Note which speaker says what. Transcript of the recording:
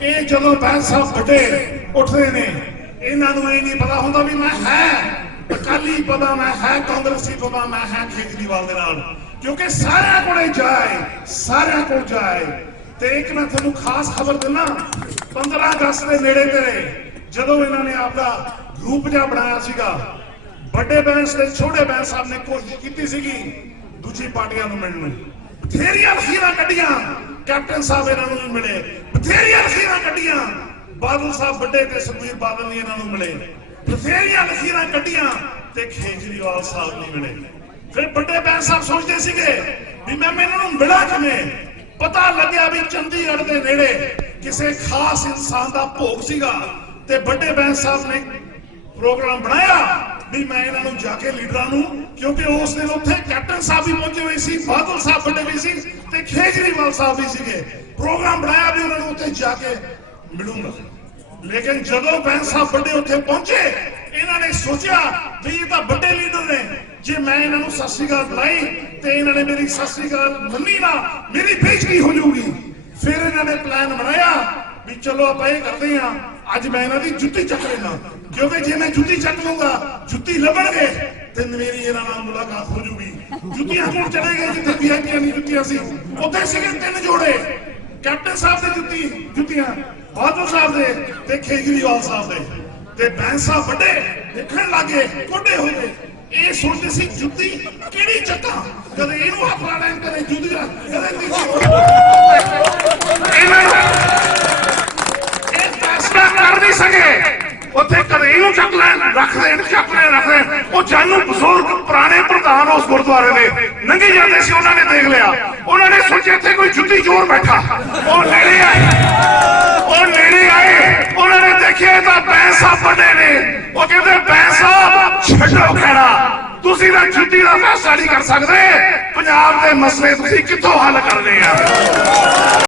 Speaker 1: ਇਹ ਜਦੋਂ ਬੈਂਸ ਸਾਹਿਬ ਵੱਡੇ ਉੱਠਦੇ ਨੇ, ਇਹਨਾਂ ਨੂੰ ਇਹ ਨਹੀਂ ਪਤਾ ਹੁੰਦਾ ਵੀ ਮੈਂ ਹੈ। ਅਕਾਲੀ ਪਤਾ ਮੈਂ ਹੈ, ਕਾਂਗਰਸੀ ਪਤਾ ਮੈਂ ਹੈ ਕੇਜਰੀਵਾਲ ਦੇ ਨਾਲ। ਕਿਉਂਕਿ ਸਾਰਿਆਂ ਕੋਲੇ ਜਾਏ, ਸਾਰਿਆਂ ਕੋਲ ਜਾਏ। ਤੇ ਇੱਕ ਮੈਂ ਤੁਹਾਨੂੰ ਖਾਸ ਖਬਰ ਦਿੰਨਾ 15 ਅਗਸਤ ਦੇ ਨੇੜੇ ਤੇਰੇ ਜਦੋਂ ਇਹਨਾਂ ਨੇ ਆਪਦਾ ਗਰੁੱਪ ਜਿਹਾ ਬਣਾਇਆ ਸੀਗਾ, ਵੱਡੇ ਬੈਂਸ ਤੇ ਛੋਟੇ ਬੈਂਸ ਸਾਹਿਬ ਨੇ ਕੋਸ਼ਿਸ਼ ਕੀਤੀ ਸੀਗੀ ਦੂਜੀ ਪਾਰਟੀਆਂ ਨੂੰ ਮਿਲਣ ਨੂੰ। ਬਥੇਰੀਆਂ ਲਖੀਰਾਂ ਕੱਢੀਆਂ, ਕੈਪਟਨ ਸਾਹਿਬ ਇਹਨਾਂ ਨੂੰ ਨਹੀਂ ਮਿਲੇ। ਬਥੇਰੀਆਂ ਲਖੀਰਾਂ ਕੱਢੀਆਂ। ਬਾਦਲ ਸਾਹਿਬ ਵੱਡੇ ਤੇ ਸੁਖਬੀਰ ਬਾਦਲ ਨਹੀਂ ਇਹਨਾਂ ਨੂੰ ਮਿਲੇ। ਬਥੇਰੀਆਂ ਲਖੀਰਾਂ ਕੱਢੀਆਂ ਤੇ ਕੇਜਰੀਵਾਲ ਸਾਹਿਬ ਨਹੀਂ ਮਿਲੇ। ਫਿਰ ਵੱਡੇ ਬੈਂਸ ਸਾਹਿਬ ਸੋਚਦੇ ਸੀਗੇ ਵੀ ਮੈਂ ਇਹਨਾਂ ਨੂੰ ਮਿਲਾਂ ਕਿਵੇਂ? ਪਤਾ ਲੱਗਿਆ ਵੀ ਚੰਡੀਗੜ੍ਹ ਦੇ ਨੇੜੇ ਕਿਸੇ ਖਾਸ ਇਨਸਾਨ ਦਾ ਭੋਗ ਸੀਗਾ ਤੇ ਵੱਡੇ ਬੈਂਸ ਸਾਹਿਬ ਨੇ ਪ੍ਰੋਗਰਾਮ ਬਣਾਇਆ ਵੀ ਮੈਂ ਇਹਨਾਂ ਨੂੰ ਜਾ ਕੇ ਲੀਡਰਾਂ ਨੂੰ, ਕਿਉਂਕਿ ਉਸ ਦਿਨ ਉੱਥੇ ਕੈਪਟਨ ਸਾਹਿਬ ਵੀ ਪਹੁੰਚੇ ਹੋਏ ਸੀ, ਬਾਦਲ ਸਾਹਿਬ ਵੱਡੇ ਵੀ ਸੀ ਤੇ ਖੇਜਰੀਵਾਲ ਸਾਹਿਬ ਵੀ ਸੀਗੇ। ਪ੍ਰੋਗਰਾਮ ਬਣਾਇਆ ਵੀ ਉਹਨਾਂ ਨੂੰ ਉੱਥੇ ਜਾ ਕੇ ਮਿਲੂੰਗਾ। ਲੇਕਿਨ ਜਦੋਂ ਬੈਂਸ ਸਾਹਿਬ ਵੱਡੇ ਉੱਥੇ ਪਹੁੰਚੇ, ਇਹਨਾਂ ਨੇ ਸੋਚਿਆ ਵੀ ਇਹ ਤਾਂ ਵੱਡੇ ਲੀਡਰ ਨੇ। ਜੇ ਮੈਂ ਇਹਨਾਂ ਨੂੰ ਸਤਿ ਸ੍ਰੀ ਅਕਾਲ ਬੁਲਾਈ ਤੇ ਇਹਨਾਂ ਨੇ ਮੇਰੀ ਸਤਿ ਸ੍ਰੀ ਅਕਾਲ ਮੰਨੀ ਨਾ, ਮੇਰੀ ਬੇਇੱਜ਼ਤੀ ਹੋ ਜਾਊਗੀ। ਫਿਰ ਇਹਨਾਂ ਨੇ ਪਲਾਨ ਬਣਾਇਆ ਵੀ ਚਲੋ ਆਪਾਂ ਇਹ ਕਰਦੇ ਹਾਂ ਅੱਜ ਮੈਂ ਇਹਨਾਂ ਦੀ ਜੁੱਤੀ ਚੱਕ ਲੈਣਾ ਕਿਉਂਕਿ ਜੇ ਮੈਂ ਜੁੱਤੀ ਚੱਕ ਲੂੰਗਾ ਜੁੱਤੀ ਲੱਭਣਗੇ ਤੇ ਮੇਰੀ ਇਹਨਾਂ ਨਾਲ ਮੁਲਾਕਾਤ ਹੋ ਜੂਗੀ। ਜੁੱਤੀਆਂ ਕੋਲ ਚਲੇ ਗਏ ਜਿੱਥੇ ਵੀਆਈਪੀਆਂ ਦੀ ਜੁੱਤੀਆਂ ਸੀ। ਉੱਥੇ ਸੀਗੇ ਤਿੰਨ ਜੋੜੇ। ਕੈਪਟਨ ਸਾਹਿਬ ਦੇ ਜੁੱਤੀ ਜੁੱਤੀਆਂ, ਬਾਦਲ ਸਾਹਿਬ ਦੇ ਤੇ ਕੇਜਰੀਵਾਲ ਸਾਹਿਬ ਦੇ। ਤੇ ਬੈਂਸ ਵੱਡੇ, ਦੇਖਣ ਲੱਗੇ ਕੋਡੇ ਹੋ ਗਏ। ਇਹ ਸੋਚਦੇ ਸੀ ਜੁੱਤੀ ਕਿਹੜੀ ਚੱਕਾਂ? ਕਦੇ ਇਹਨੂੰ ਆਪਣਾ ਲੈਣ, ਕਦੇ ਜੁੱਤੀਆਂ, ਕਦੇ ਤੀਜੀ ਇਹਨਾਂ ਨੂੰ ਇਹ ਫੈਸਲਾ ਕਰ ਨਹੀਂ ਸਕੇ ਉੱਥੇ ਕਦੇ ਇਹਨੂੰ ਚੱਕ ਲੈਣ ਰੱਖ ਦੇਣ ਉਹ ਜਾਨੂ ਬਜ਼ੁਰਗ ਪੁਰਾਣੇ ਪ੍ਰਧਾਨ ਉਸ ਗੁਰਦੁਆਰੇ ਦੇ। ਲੰਘੀ ਜਾਂਦੇ ਸੀ, ਉਹਨਾਂ ਨੇ ਦੇਖ ਲਿਆ। ਉਹਨਾਂ ਨੇ ਸੋਚਿਆ ਇੱਥੇ ਕੋਈ ਜੁੱਤੀ ਚੋਰ ਬੈਠਾ। ਉਹ ਨੇੜੇ ਆਏ। ਉਹ ਨੇੜੇ ਆਏ। ਉਹਨਾਂ ਨੇ ਦੇਖਿਆ ਤਾਂ ਪੈਸਾ ਵੱਡੇ ਨੇ। ਉਹ ਕਹਿੰਦੇ ਪੈਸਾ ਛੱਡੋ ਖੜਾ ਤੁਸੀਂ ਤਾਂ ਜੁੱਤੀ ਦਾ ਫੈਸਲਾ ਨਹੀਂ ਕਰ ਸਕਦੇ। ਪੰਜਾਬ ਦੇ ਮਸਲੇ ਤੁਸੀਂ ਕਿੱਥੋਂ ਹੱਲ ਕਰਨੇ ਆ?